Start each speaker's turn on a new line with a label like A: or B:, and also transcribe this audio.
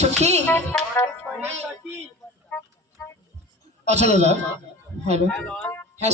A: সখী রে
B: আচ্ছা দাদা।
A: হ্যালো হ্যাঁ